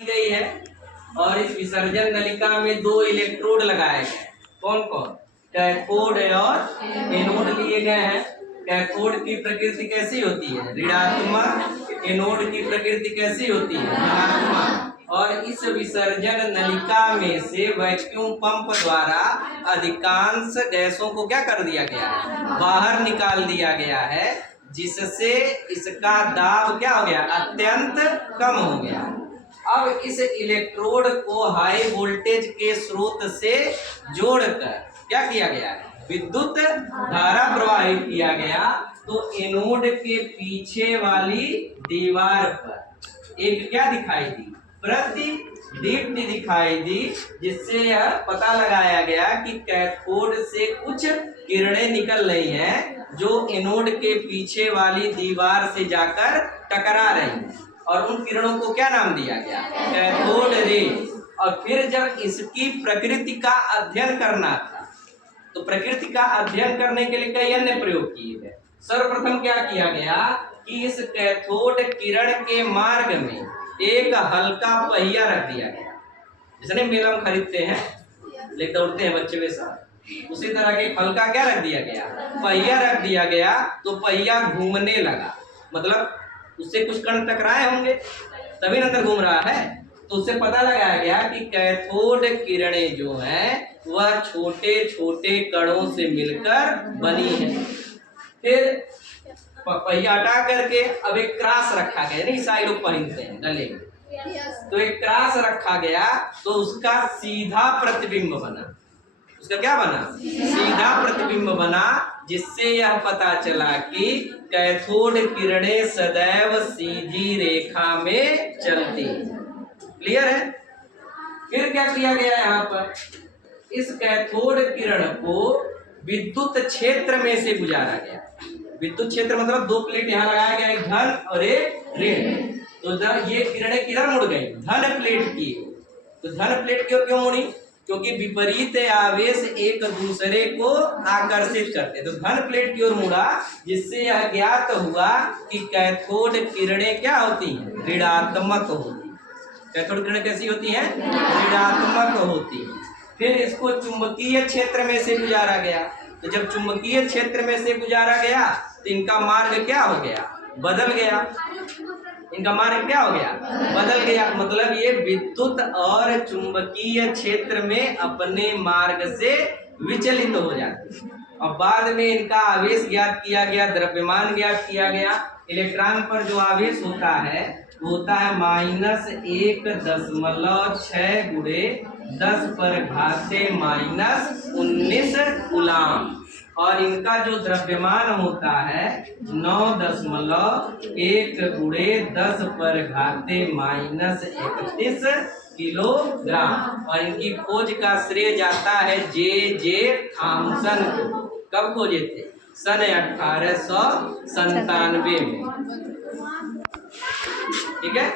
गई है और इस विसर्जन नलिका में दो इलेक्ट्रोड लगाए गए। कौन कौन? कैथोड और एनोड लिए गए हैं। कैथोड की प्रकृति कैसी होती है? ऋणात्मक। एनोड की प्रकृति कैसी होती है? धनात्मक। और इस विसर्जन नलिका में से वैक्यूम पंप द्वारा अधिकांश गैसों को क्या कर दिया गया है? बाहर निकाल दिया गया है, जिससे इसका दाब क्या हो गया? अत्यंत कम हो गया। अब इस इलेक्ट्रोड को हाई वोल्टेज के स्रोत से जोड़कर क्या किया गया है? विद्युत धारा प्रवाहित किया गया। तो एनोड के पीछे वाली दीवार पर एक क्या दिखाई दी? प्रतिदीप्ति दिखाई दी, जिससे यह पता लगाया गया कि कैथोड से कुछ किरणें निकल रही हैं जो एनोड के पीछे वाली दीवार से जाकर टकरा रही हैं, और उन किरणों को क्या नाम दिया गया? Cathode ray. और फिर जब इसकी प्रकृति का अध्ययन करना था, तो प्रकृति का अध्ययन करने के लिए कई अन्य प्रयोग किए गए। सर्वप्रथम क्या किया गया कि इस कैथोड किरण के मार्ग में एक हल्का पहिया रख दिया गया। जिसने मेला में खरीदते हैं, ले दौड़ते हैं बच्चे वैसा, उसी तरह के हल्का क्या रख दिया गया? पहिया रख दिया गया। तो पहिया घूमने लगा, मतलब उससे कुछ कण टकराए होंगे तभी न अंदर घूम रहा है। तो उससे पता लगाया गया कि कैथोड किरणें जो हैं वह छोटे छोटे कणों से मिलकर बनी है। फिर पहिया हटा करके अब एक क्रास रखा गया, नहीं ईसाई लोग पहनते हैं गले में, तो एक क्रास रखा गया। तो उसका सीधा प्रतिबिंब बना। उसका क्या बना? सीधा प्रतिबिंब बना, जिससे यह पता चला कि कैथोड किरणें सदैव सीधी रेखा में चलती। क्लियर है? फिर क्या किया गया यहाँ पर? इस कैथोड किरण को विद्युत क्षेत्र में से गुजारा गया। विद्युत क्षेत्र मतलब दो प्लेट यहाँ लगाया गया, एक धन और एक ऋण। तो ये किरणें किधर मुड़ गई? धन प्लेट की। तो धन प्लेट की ओर क्यों मुड़ी? क्योंकि विपरीत आवेश एक दूसरे को आकर्षित करते। तो धन प्लेट की ओर मुड़ा, जिससे यह ज्ञात हुआ कि कैथोड किरणें क्या होती हैं? ऋणात्मक होती। कैथोड किरणें कैसी होती हैं? ऋणात्मक होती हैं। फिर इसको चुंबकीय क्षेत्र में से गुजारा गया। तो जब चुंबकीय क्षेत्र में से गुजारा गया तो इनका मार्ग क्या हो गया? बदल गया। इनका मार्ग क्या हो गया? बदल गया। मतलब ये विद्युत और चुंबकीय क्षेत्र में अपने मार्ग से विचलित हो जाते। और बाद में इनका आवेश ज्ञात किया गया, द्रव्यमान ज्ञात किया गया। इलेक्ट्रॉन पर जो आवेश होता है वो होता है -1.6 गुणे 10⁻⁻19 कूलाम। और इनका जो द्रव्यमान होता है 9.1 गुणे 10⁻⁻31 किलोग्राम। और इनकी खोज का श्रेय जाता है जे थॉमसन को। कब खोजे थे? सन 1897 में। ठीक है।